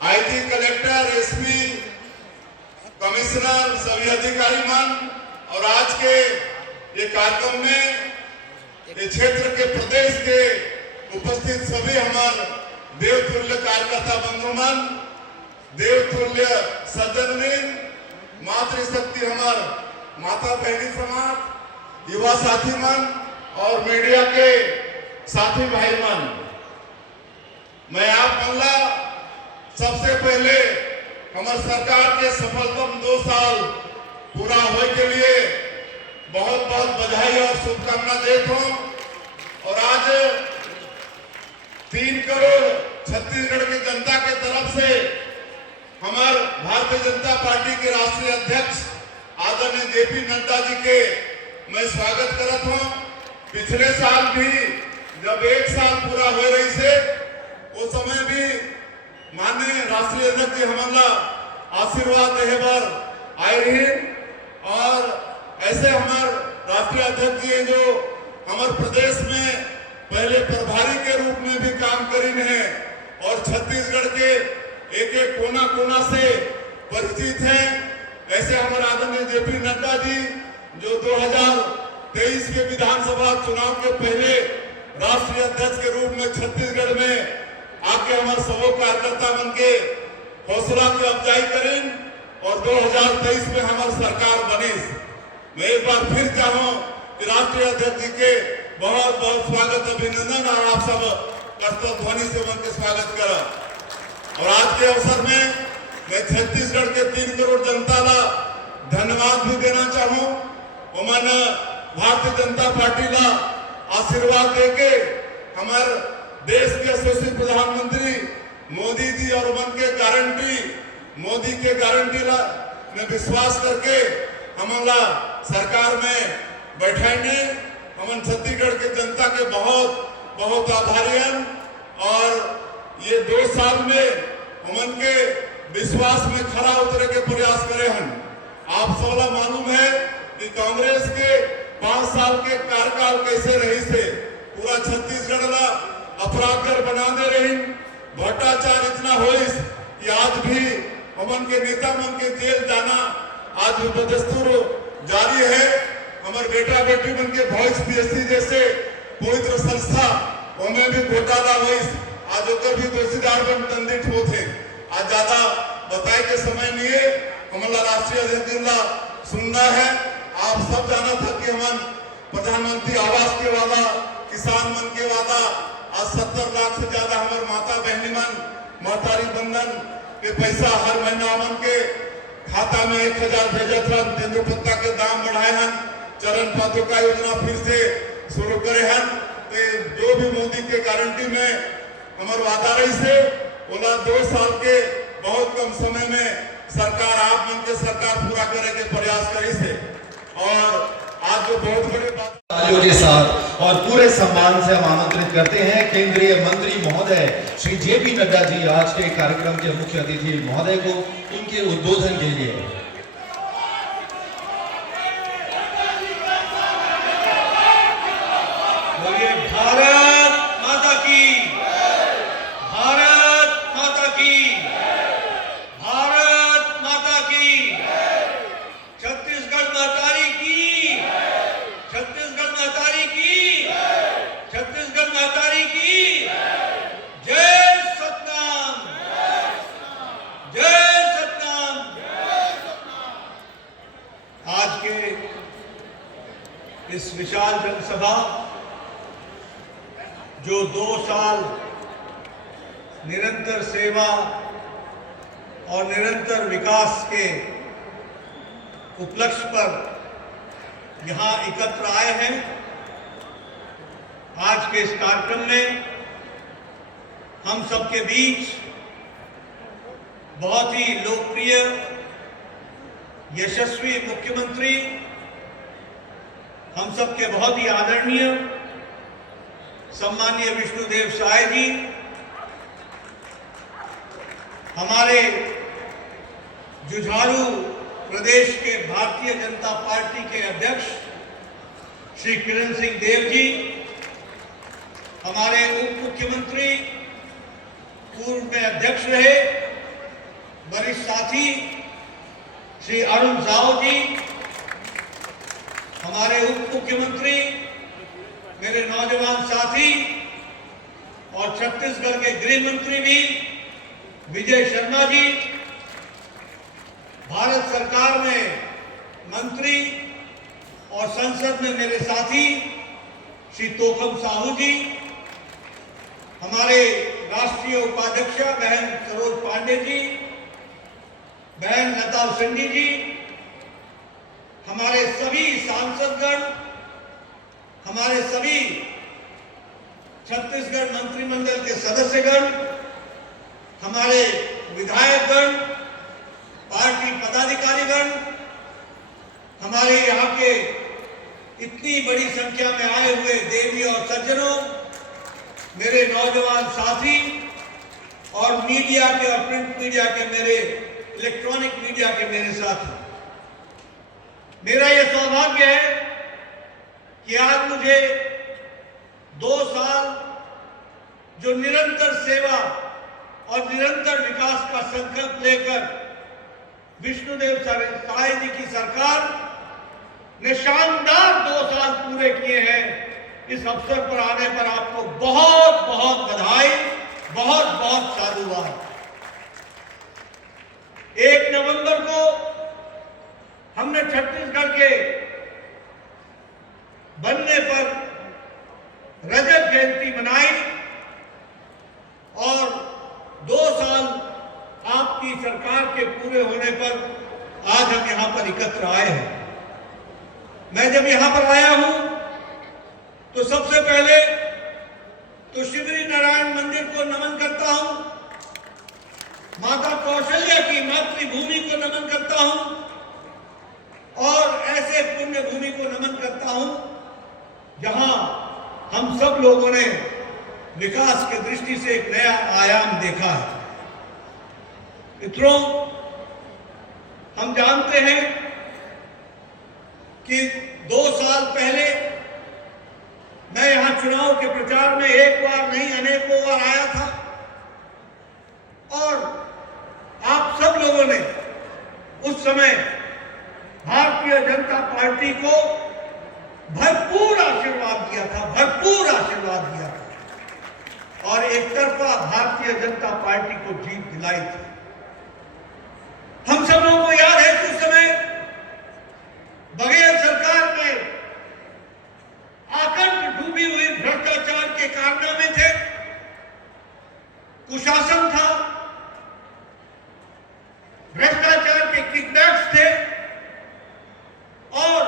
आईजी, कलेक्टर, एसपी, कमिश्नर, सभी अधिकारीगण और आज के ये कार्यक्रम में ये क्षेत्र के प्रदेश के उपस्थित सभी हमारे देवतुल्य कार्यकर्ता बंधुमन, देवतुल्य सज्जनवृंद, मातृशक्ति हमार माता बहनी समाज, युवा साथी मन और मीडिया के साथी भाई मन, मैं आप मल्ला सबसे पहले हमारे सरकार के सफलतम 2 साल पूरा होने के लिए बहुत बहुत बधाई और शुभकामना देता हूं। और आज 3 करोड़ छत्तीसगढ़ की जनता के तरफ से हमारे भारतीय जनता पार्टी के राष्ट्रीय अध्यक्ष आदरणीय जेपी नड्डा जी के मैं स्वागत करता हूं। पिछले साल भी जब 1 साल पूरा हो रही से उस समय भी माननीय राष्ट्रीय अध्यक्ष जी हमारा आशीर्वाद देहे बर आए रही और ऐसे हमारे राष्ट्रीय अध्यक्ष जी जो हमारे प्रदेश में पहले प्रभारी के रूप में भी काम करी है और छत्तीसगढ़ के एक कोना कोना से परिचित हैं। ऐसे हमारे आदरणीय जेपी नड्डा जी जो 2023 के विधानसभा चुनाव के पहले राष्ट्रीय अध्यक्ष के रूप में छत्तीसगढ़ में आके हमारे सबों कार्यकर्ता बन के हौसला की अफजाई करें और 2023 में हमारी सरकार बनी। मैं एक बार फिर चाहूं कि राष्ट्रीय अध्यक्ष जी के बहुत बहुत स्वागत, अभिनंदन और आप सब कर्तव्य ध्वनि से मन के स्वागत करा। और आज के अवसर में मैं छत्तीसगढ़ के 3 करोड़ जनता ला धन्यवाद भी देना चाहूं। उमन भारतीय जनता पार्टी ला आशीर्वाद देके हमारे देश के यशस्वी प्रधानमंत्री मोदी जी और उमन के गारंटी मोदी के गारंटी ला में विश्वास करके हमला सरकार में बैठाएंगे। हम छत्तीसगढ़ के जनता के बहुत बहुत आभारी हैं और ये 2 साल में हमन के विश्वास में खरा उतरे के प्रयास करे हैं। आप सबला मालूम है कि कांग्रेस के 5 साल के कार्यकाल कैसे रही से पूरा छत्तीसगढ़ ला अपराधकर बना दे रही, भ्रष्टाचार इतना होइस कि आज भी हमन के नेता मन के जेल जाना आज भी बदस्तूर जारी है। हमारे बेटा बेटी मन के वॉइस पीएससी जैसे पवित्र संस्था उनमें भी घोटाला हुई, आज होकर भी दोषीदार बन दंडित होते। आज ज्यादा बताए के समय नहीं है, हमारा राष्ट्रीय अध्यक्ष सुनना है। आप सब जाना था कि हम प्रधानमंत्री आवास के वादा, किसान मन के वादा, आज 70 लाख से ज्यादा हमारे माता बहनी मन महतारी बंधन के पैसा हर महीना मन के खाता में 1000 भेजे थे। तेंदुपत्ता के दाम बढ़ाए हैं, चरण पादुका योजना फिर से शुरू करे हैं। तो जो भी मोदी के गारंटी में हमारे वादा रही से ओला 2 साल के बहुत कम समय में सरकार आप मन के सरकार पूरा करे के प्रयास करी से। और आज जो बहुत बड़े बात तालियों के साथ और पूरे सम्मान से हम आमंत्रित करते हैं केंद्रीय मंत्री महोदय श्री जेपी नड्डा जी आज के कार्यक्रम के मुख्य अतिथि महोदय को उनके उद्बोधन के लिए। बोलिए भारत माता की, भारत माता की, भारत माता की, छत्तीसगढ़ मातारी की, छत्तीसगढ़ मातारी की, छत्तीसगढ़ मातारी की, जय सतनाम, जय सतनाम। आज के इस विशाल जनसभा जो 2 साल निरंतर सेवा और निरंतर विकास के उपलक्ष्य पर यहाँ एकत्र आए हैं। आज के इस कार्यक्रम में हम सबके बीच बहुत ही लोकप्रिय यशस्वी मुख्यमंत्री, हम सबके बहुत ही आदरणीय सम्माननीय विष्णुदेव साय जी, हमारे जुझारू प्रदेश के भारतीय जनता पार्टी के अध्यक्ष श्री किरण सिंह देव जी, हमारे उप मुख्यमंत्री, पूर्व में अध्यक्ष रहे वरिष्ठ साथी श्री अरुण साहू जी, हमारे उप मुख्यमंत्री, मेरे नौजवान साथी और छत्तीसगढ़ के गृह मंत्री भी विजय शर्मा जी, भारत सरकार में मंत्री और संसद में मेरे साथी श्री तोकम साहू जी, हमारे राष्ट्रीय उपाध्यक्ष बहन सरोज पांडे जी, बहन लता उसेंडी जी, हमारे सभी सांसदगण, हमारे सभी छत्तीसगढ़ मंत्रिमंडल के सदस्यगण, हमारे विधायकगण, पार्टी पदाधिकारीगण, हमारे यहाँ के इतनी बड़ी संख्या में आए हुए देवी और सज्जनों, मेरे नौजवान साथी और मीडिया के और प्रिंट मीडिया के मेरे इलेक्ट्रॉनिक मीडिया के मेरे साथी, मेरा यह सौभाग्य है कि आज मुझे 2 साल जो निरंतर सेवा और निरंतर विकास का संकल्प लेकर विष्णुदेव साय जी की सरकार ने शानदार 2 साल पूरे किए हैं। इस अवसर पर आने पर आपको बहुत बहुत बधाई, बहुत बहुत साधुवाद। 1 नवंबर को हमने छत्तीसगढ़ के बनने पर रजत जयंती मनाई और 2 साल आपकी सरकार के पूरे होने पर आज हम यहां पर एकत्र आए हैं। मैं जब यहां पर आया हूं तो सबसे पहले तो शिवरी नारायण मंदिर को नमन करता हूं, माता कौशल्या की मातृभूमि को नमन करता हूं और ऐसे पुण्य भूमि को नमन करता हूं जहां हम सब लोगों ने विकास की दृष्टि से एक नया आयाम देखा है। मित्रों, हम जानते हैं कि 2 साल पहले मैं यहां चुनाव के प्रचार में एक बार नहीं अनेकों बार आया था और आप सब लोगों ने उस समय भारतीय जनता पार्टी को भरपूर आशीर्वाद दिया था, भरपूर आशीर्वाद दिया था और एक तरफा भारतीय जनता पार्टी को जीत दिलाई थी। हम सब लोगों को याद है कि उस समय बघेल सरकार में आकंठ डूबी हुई भ्रष्टाचार के कारनामे थे, कुशासन था, भ्रष्टाचार के किकबैक्स थे और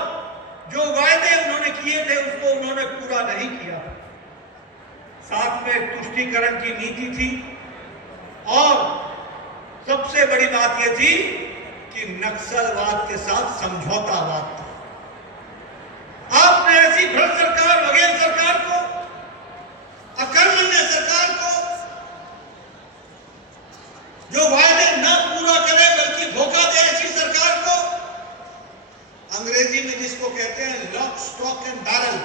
जो वायदे उन्होंने किए थे उसको उन्होंने पूरा नहीं किया। साथ में तुष्टीकरण की नीति थी और सबसे बड़ी बात यह थी कि नक्सलवाद के साथ समझौतावाद था। आपने ऐसी भ्रष्ट सरकार, बघेल सरकार को, अकर्मण्य सरकार को, जो वायदे न पूरा करे बल्कि धोखा दे, ऐसी सरकार को, अंग्रेजी में जिसको कहते हैं लॉक स्टॉक एंड बैरल,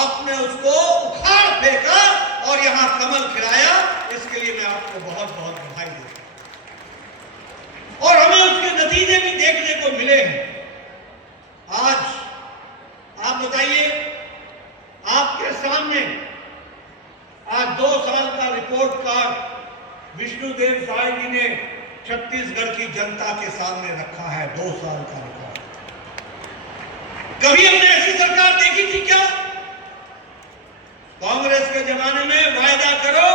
आपने उसको उखाड़ फेंका और यहां कमल खिलाया। इसके लिए मैं आपको बहुत बहुत बधाई देता हूं और हमें उसके नतीजे भी देखने को मिले हैं। आज आप बताइए, आपके सामने आज 2 साल का रिपोर्ट कार्ड विष्णुदेव साय जी ने छत्तीसगढ़ की जनता के सामने रखा है। 2 साल का रिकॉर्ड। कभी हमने ऐसी सरकार देखी थी क्या? कांग्रेस के जमाने में वायदा करो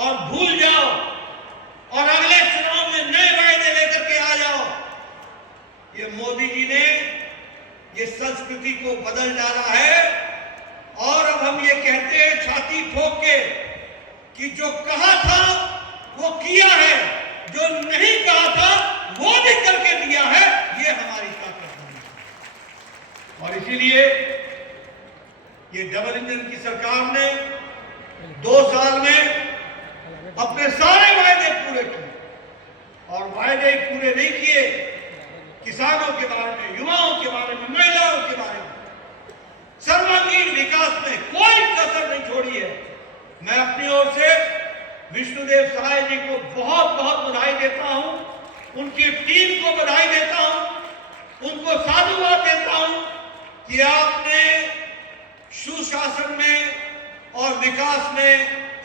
और भूल जाओ और अगले चुनाव में नए वायदे लेकर के आ जाओ। ये संस्कृति को बदल डाला है और अब हम ये कहते हैं छाती ठोक के कि जो कहा था वो किया है, जो नहीं कहा था वो भी करके दिया है। ये हमारी ताकत है और इसीलिए ये डबल इंजन की सरकार ने 2 साल में अपने सारे वायदे पूरे किए और वायदे पूरे नहीं किए किसानों के बारे में, युवाओं के बारे में, महिलाओं के बारे में, सर्वांगीण विकास में कोई कसर नहीं छोड़ी है। मैं अपनी ओर से विष्णुदेव सहाय जी को बहुत बहुत बधाई देता हूं, उनकी टीम को बधाई देता हूं, उनको साधुवाद देता हूं कि आपने सुशासन में और विकास में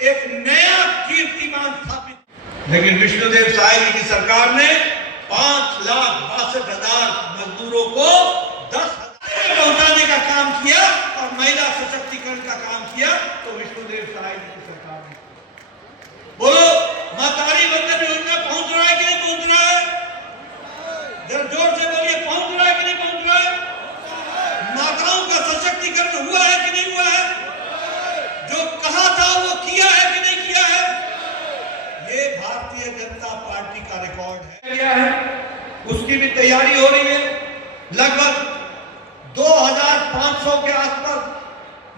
एक नया कीर्तिमान स्थापित। लेकिन विष्णुदेव सहाय जी की सरकार ने 5,62,000 मजदूरों को 10,000 पहुंचाने का काम किया और महिला सशक्तिकरण का काम किया। तो विष्णुदेव सहाय जी की सरकार ने बोलो मातारी वंदन योजना पहुंच रहा है कि नहीं पहुंच रहा है? जरा जोर से बोलिए, पहुंच रहा है कि नहीं पहुंच रहा है? माताओं का सशक्तिकरण हुआ है कि नहीं हुआ है? जो कहा था वो किया है कि नहीं किया है? ये भारतीय जनता पार्टी का रिकॉर्ड है। उसकी भी तैयारी हो रही है। लगभग 2,500 के आसपास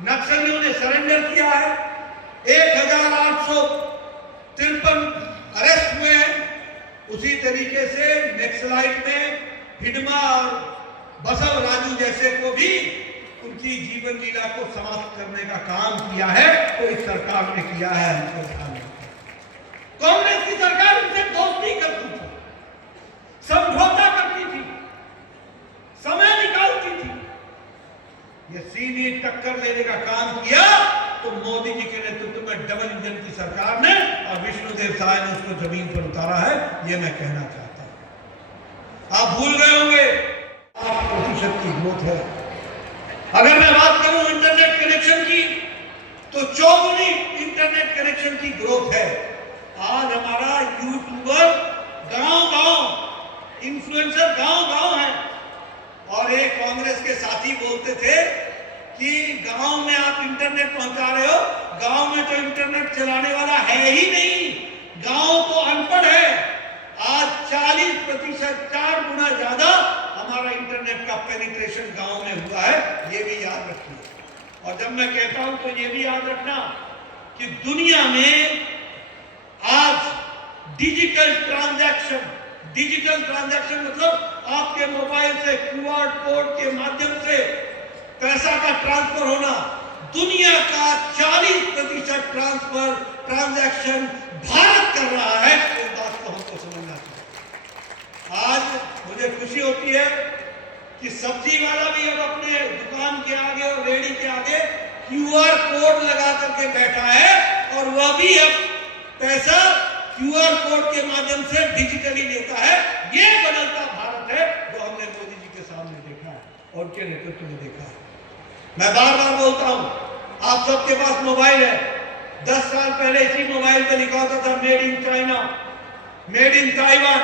नक्सलियों ने सरेंडर किया है। 1,853 अरेस्ट हुए हैं। उसी तरीके से नक्सलाइट में हिडमा और बसव राजू जैसे को भी उनकी जीवन लीला को समाप्त करने का काम किया है। तो इस सरकार ने किया है। कांग्रेस की सरकार उनसे दोस्ती करती थी, समझौता करती थी, समय निकालती थी। ये सीधी टक्कर लेने का काम किया तो मोदी जी के नेतृत्व में डबल इंजन की सरकार ने और विष्णुदेव सहाय ने उसको जमीन पर उतारा है। ये मैं कहना चाहता हूं। आप भूल गए होंगे 8% की ग्रोथ है। अगर मैं बात करूं इंटरनेट कनेक्शन की तो 4गुनी इंटरनेट कनेक्शन की ग्रोथ है। आज हमारा यूट्यूबर गांव-गांव, इन्फ्लुएंसर गांव-गांव है। और एक कांग्रेस के साथी बोलते थे कि गांव में आप इंटरनेट पहुंचा रहे हो, गांव में तो इंटरनेट चलाने वाला है ही नहीं, गांव तो अनपढ़ है। आज 40%, 4 गुना ज्यादा हमारा इंटरनेट का पेनिट्रेशन गांव में हुआ है। ये भी याद रखिए। और जब मैं कहता हूं तो ये भी याद रखना कि दुनिया में आज डिजिटल ट्रांजैक्शन मतलब आपके मोबाइल से QR कोड के माध्यम से पैसा का ट्रांसफर होना, दुनिया का 40% ट्रांजैक्शन भारत कर रहा है। इस बात को हमको समझना चाहिए। आज मुझे खुशी होती है कि सब्जी वाला भी अब अपने दुकान के आगे और रेहड़ी के आगे QR कोड लगा करके बैठा है और वह भी अब पैसा QR कोड के माध्यम से डिजिटली लेता है। ये बदलता भारत है जो हमने मोदी जी के सामने देखा है और उनके नेतृत्व में देखा है। मैं बार बार बोलता हूं, आप सबके पास मोबाइल है। 10 साल पहले इसी मोबाइल पे लिखा होता था made in China, made in Taiwan,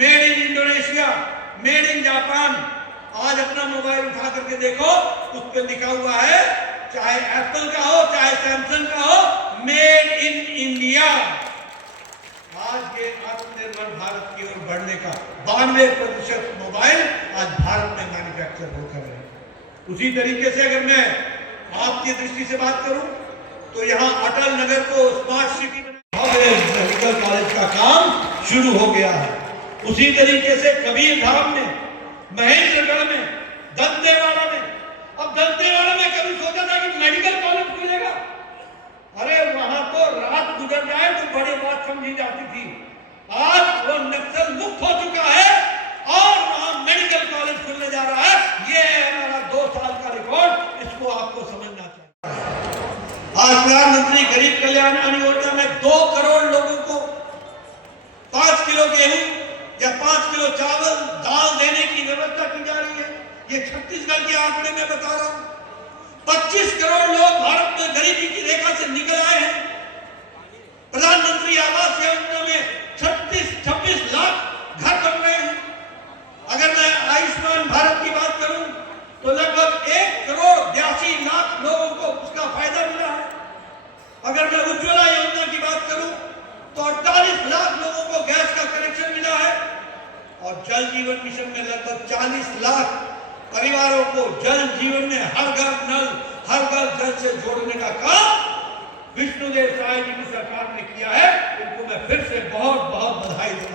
made in Indonesia, made in Japan. आज अपना मोबाइल उठा करके देखो, उस पर लिखा हुआ है, चाहे एप्पल का हो चाहे सैमसंग का हो, मेड इन इंडिया। आज ये आत्मनिर्भर भारत की ओर बढ़ने का 92% मोबाइल आज भारत में मैन्युफैक्चर होकर है। उसी तरीके से अगर मैं आपकी दृष्टि से बात करूं तो यहाँ अटल नगर को स्मार्ट सिटी मेडिकल कॉलेज का काम शुरू हो गया है। उसी तरीके से कबीरधाम में, महेंद्रगढ़ में, दंतेवाड़ा में। अब दंतेवाड़ा में कभी सोचा था कि मेडिकल कॉलेज खुलेगा? अरे वहां तो रात गुजर जाए तो बड़ी बात समझी जाती थी। आज वो नक्सल मुक्त हो चुका है और वहां मेडिकल कॉलेज खुलने जा रहा है। ये हमारा 2 साल का रिकॉर्ड, इसको आपको समझना चाहिए। आज प्रधानमंत्री गरीब कल्याण अन्न योजना में 2 करोड़ लोगों को 5 किलो गेहूं या 5 किलो चावल, दाल देने की व्यवस्था की जा रही है। ये छत्तीसगढ़ के आंकड़े में बता रहा हूं। 25 करोड़ लोग भारत में गरीबी की रेखा से निकल आए हैं। प्रधानमंत्री आवास योजना में 26 लाख घर बन रहे हैं। अगर मैं आयुष्मान भारत की बात करूं तो लगभग जल जीवन मिशन में लगभग 40 लाख परिवारों को जल जीवन में हर घर नल, हर घर जल से जोड़ने का काम विष्णुदेव साय जी की सरकार ने किया है। उनको मैं फिर से बहुत बहुत बधाई दूंगा।